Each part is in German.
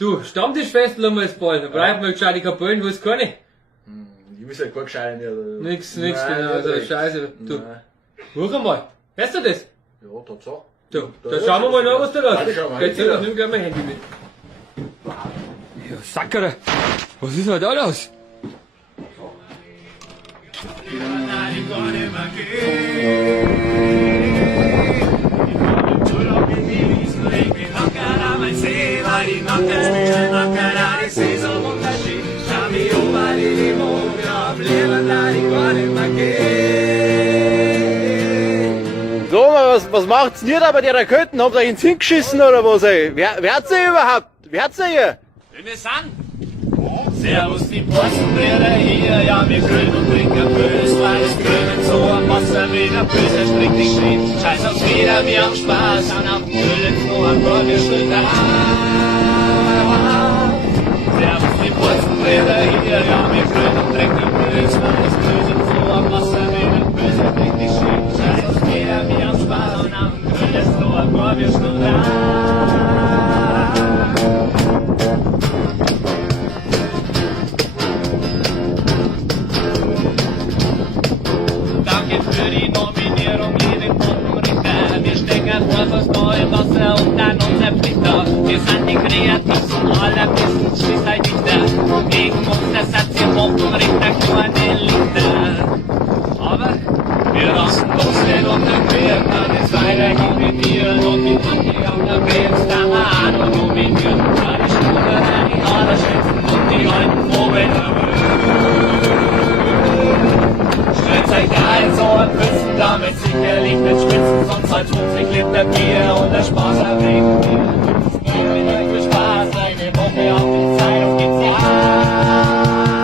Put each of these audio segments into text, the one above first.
Du, Stammtischfest lassen wir jetzt bald. Da brauchen wir gescheit die Kapellen, wo es keine. Ich weiß ja kein Gescheiter nicht. Nix, Nein, genau, also nicht Scheiße. Du, Nein. hör einmal. Hörst du das? Ja, Tatsache. Du, da schauen wir mal nach, was da los Ja, ist. schau mal, Jetzt ja. nimm gleich mein Handy mit. Ja, Sackere. Was ist denn da los? So, was macht's denn ihr da bei der Kötten? Habt ihr euch ins hingeschissen oder was, ey? Wer hat's ihr überhaupt? Wer hat's ihr? Wenn wir sind. Servus, die Postenbrüder hier, ja, wir grillen und trinken bös, weil es grillen so am Wasser wie der Böse springt nicht schön. Scheiß aufs Wieder, wir haben Spaß, an auf dem Grillen so am Gott, wir schrillen da. Servus, die Postenbrüder hier, ja, wir grillen und trinken bös, weil es grillen so am Wasser wie der Böse springt nicht schön. Scheiß aufs Wieder, wir haben Spaß, an auf dem Grillen so am Gott, wir schrillen da. Danke für die Nominierung, liebe Pottenrichter. Wir stecken vor fürs neue Wasser und dann unser Pflichter. Wir sind die kreativsten, allerbesten Schießerdichter. Gegen uns der Satz, ihr Pottenrichter, kleine Lichter. Aber wir lassen uns nicht unterqueren, dann ist weiter nominieren und die Manche auf der Welt dann auch noch nominieren. Ja, die Stunden, die Aderschätzen und die alten Vogel. Stellt euch ein, so ein Pützen, damit sicherlich nicht schwitzen, sonst halt 50 Liter Bier und der Spaß erregt mir. Mit euch viel Spaß, eine Woche auf die Zeit, auf geht's ja.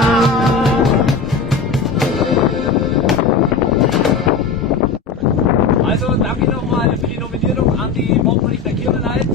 Also danke nochmal für die Nominierung an die Pottenrichter Kirchenlein.